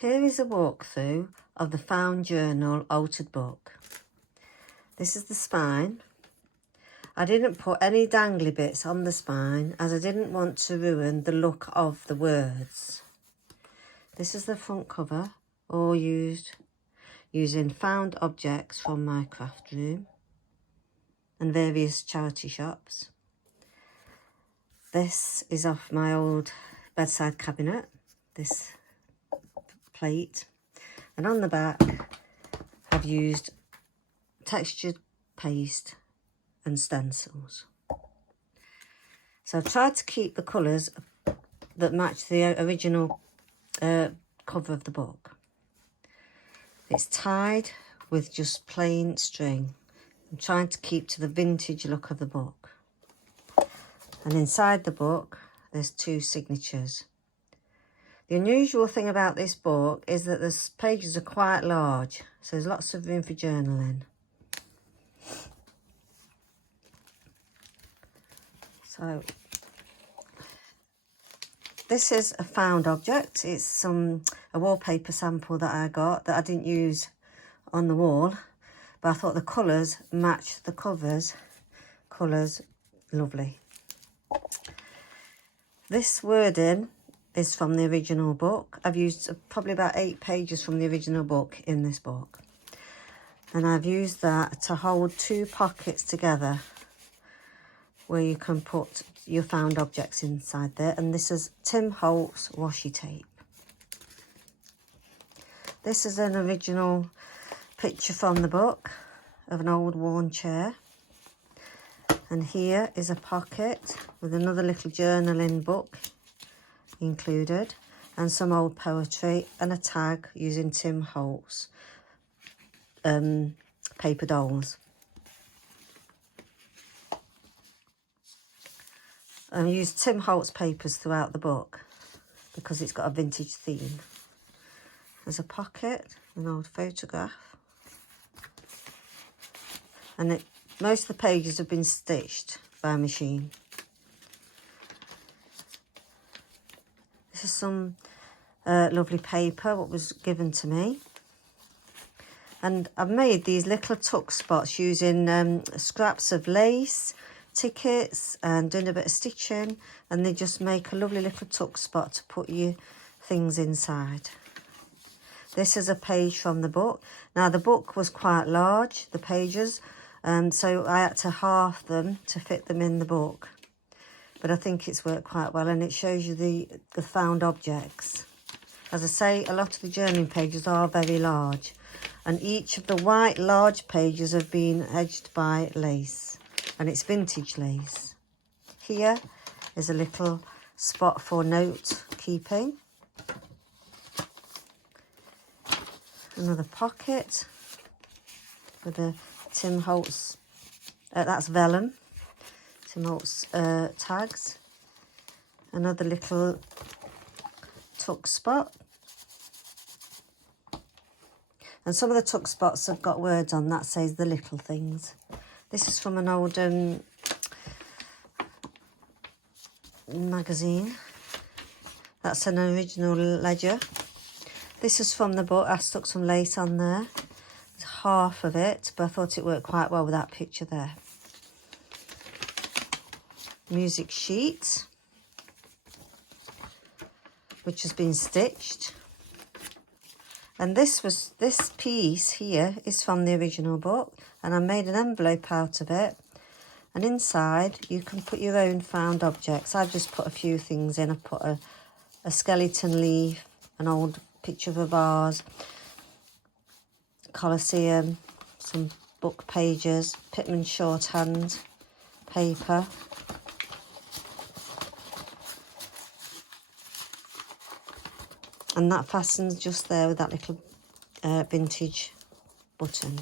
Here is a walkthrough of the Found Journal Altered Book. This is the spine. I didn't put any dangly bits on the spine as I didn't want to ruin the look of the words. This is the front cover, all using found objects from my craft room and various charity shops. This is off my old bedside cabinet, this plate, and on the back I've used textured paste and stencils. So I've tried to keep the colours that match the original cover of the book. It's tied with just plain string. I'm trying to keep to the vintage look of the book. And inside the book there's 2 signatures. The unusual thing about this book is that the pages are quite large, so there's lots of room for journaling. So this is a found object. It's a wallpaper sample that I got that I didn't use on the wall, but I thought the colours matched the covers. Colours, lovely. This wording is from the original book. I've used probably about 8 pages from the original book in this book. And I've used that to hold 2 pockets together where you can put your found objects inside there. And this is Tim Holtz washi tape. This is an original picture from the book of an old worn chair. And here is a pocket with another little journaling book included, and some old poetry and a tag using Tim Holtz paper dolls. I used Tim Holtz papers throughout the book because it's got a vintage theme. There's a pocket, an old photograph, and most of the pages have been stitched by machine. This is some lovely paper, what was given to me. And I've made these little tuck spots using scraps of lace, tickets, and doing a bit of stitching. And they just make a lovely little tuck spot to put your things inside. This is a page from the book. Now, the book was quite large, the pages, so I had to halve them to fit them in the book. But I think it's worked quite well, and it shows you the found objects. As I say, a lot of the journaling pages are very large, and each of the white large pages have been edged by lace, and it's vintage lace. Here is a little spot for note keeping. Another pocket with a Tim Holtz, that's vellum. Tim Holtz tags. Another little tuck spot. And some of the tuck spots have got words on that says the little things. This is from an old magazine. That's an original ledger. This is from the book. I stuck some lace on there. It's half of it, but I thought it worked quite well with that picture there. Music sheet, which has been stitched. And this piece here is from the original book, and I made an envelope out of it. And inside you can put your own found objects. I've just put a few things in. I put a skeleton leaf, an old picture of a vase, Colosseum, some book pages, Pitman shorthand paper. And that fastens just there with that little vintage button.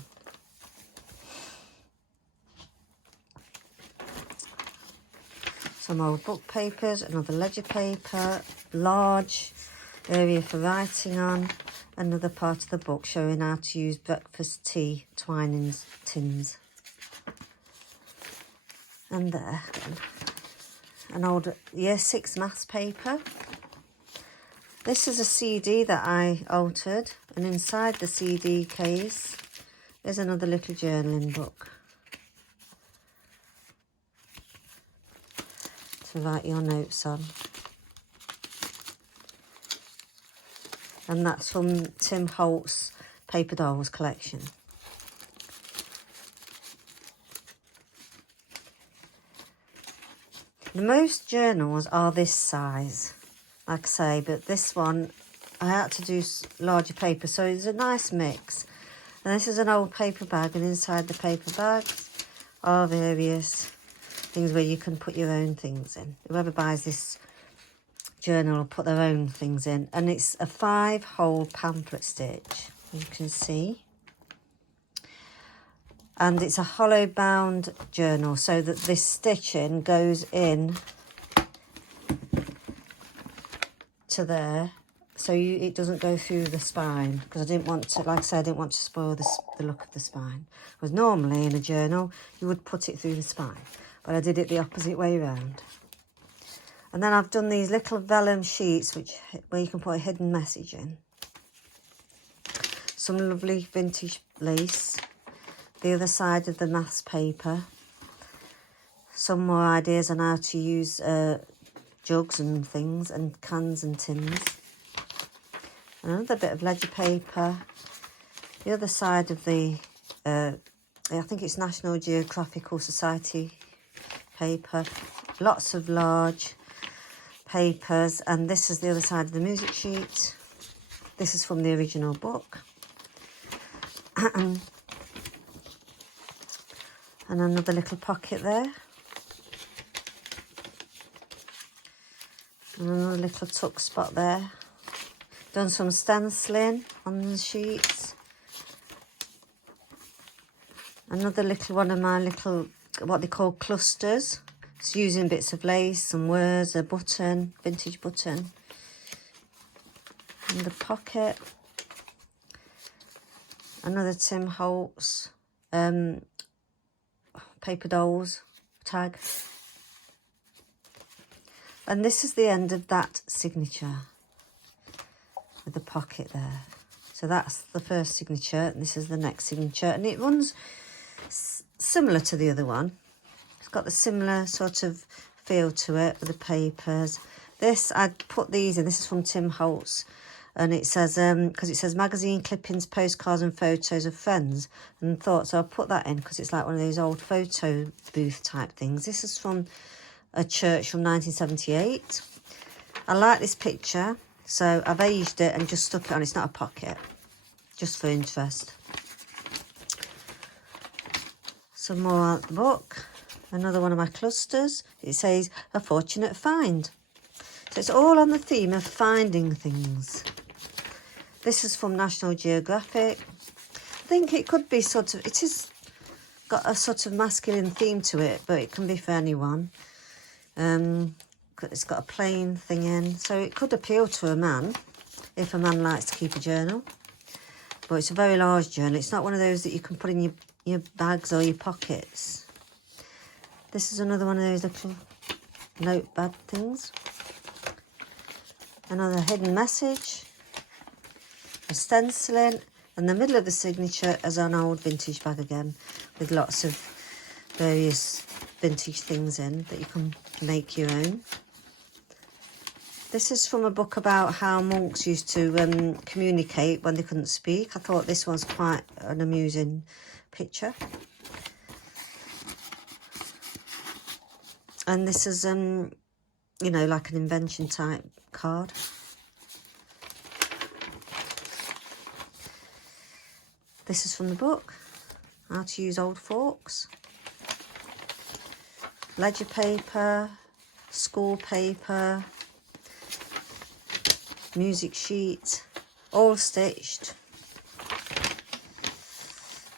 Some old book papers, another ledger paper, large area for writing on, another part of the book showing how to use breakfast tea Twinings tins. And there, an old Year 6 maths paper. This is a CD that I altered, and inside the CD case is another little journaling book to write your notes on. And that's from Tim Holt's Paper Dolls collection. The most journals are this size, like I say, but this one I had to do larger paper, so it's a nice mix. And this is an old paper bag, and inside the paper bags are various things where you can put your own things in. Whoever buys this journal will put their own things in, and it's a 5-hole pamphlet stitch, you can see. And it's a hollow bound journal, so that this stitching goes in to there, so it doesn't go through the spine, because I didn't want to, like I said, I didn't want to spoil the look of the spine. Because normally in a journal you would put it through the spine, but I did it the opposite way around. And then I've done these little vellum sheets where you can put a hidden message in. Some lovely vintage lace. The other side of the maths paper. Some more ideas on how to use jugs and things, and cans and tins. Another bit of ledger paper. The other side of the, I think it's National Geographical Society paper. Lots of large papers, and this is the other side of the music sheet. This is from the original book. And another little pocket there. And another little tuck spot there. Done some stenciling on the sheets. Another little one of my little, what they call clusters. It's using bits of lace, some words, a button, vintage button. And the pocket. Another Tim Holtz Paper Dolls tag. And this is the end of that signature with the pocket there. So that's the first signature, and this is the next signature, and it runs similar to the other one. It's got the similar sort of feel to it with the papers. This, I'd put these in. This is from Tim Holtz. And it says, because it says magazine clippings, postcards and photos of friends and thoughts. So I'll put that in because it's like one of those old photo booth type things. This is from a church from 1978. I like this picture, so I've aged it and just stuck it on. It's not a pocket, just for interest. Some more out the book. Another one of my clusters. It says, a fortunate find. So it's all on the theme of finding things. This is from National Geographic. I think it could be sort of, it is got a sort of masculine theme to it, but it can be for anyone. It's got a plain thing in, so it could appeal to a man, if a man likes to keep a journal. But it's a very large journal. It's not one of those that you can put in your bags or your pockets. This is another one of those little notepad things. Another hidden message. A stenciling, and the middle of the signature is an old vintage bag again, with lots of various vintage things in that you can make your own. This is from a book about how monks used to communicate when they couldn't speak. I thought this one's quite an amusing picture. And this is, you know, like an invention type card. This is from the book, How to Use Old Forks. Ledger paper, school paper, music sheet, all stitched.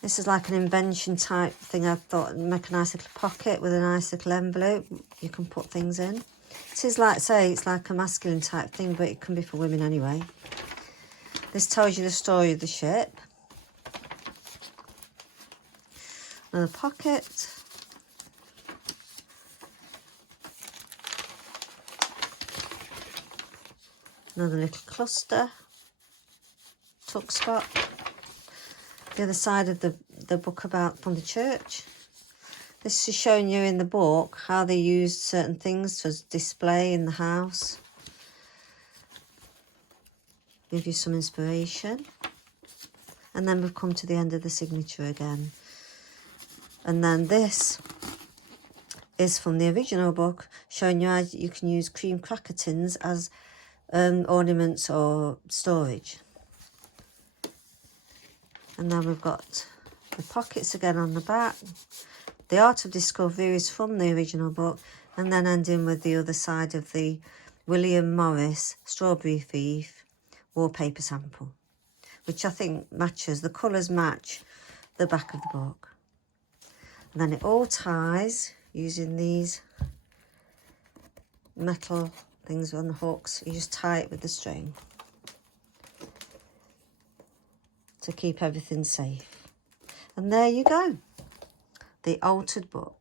This is like an invention type thing. I thought I'd make a nice little pocket with a nice little envelope you can put things in. It is like, say, it's like a masculine type thing, but it can be for women anyway. This tells you the story of the ship. Another pocket. Another little cluster tuck spot. The other side of the book about from the church. This is showing you in the book how they used certain things to display in the house. Give you some inspiration. And then we've come to the end of the signature again. And then this is from the original book, showing you how you can use cream cracker tins as ornaments or storage. And then we've got the pockets again on the back. The Art of Discovery is from the original book, and then ending with the other side of the William Morris Strawberry Thief wallpaper sample, which I think matches, the colours match the back of the book. And then it all ties using these metal things on the hooks. You just tie it with the string to keep everything safe. And there you go, the altered book.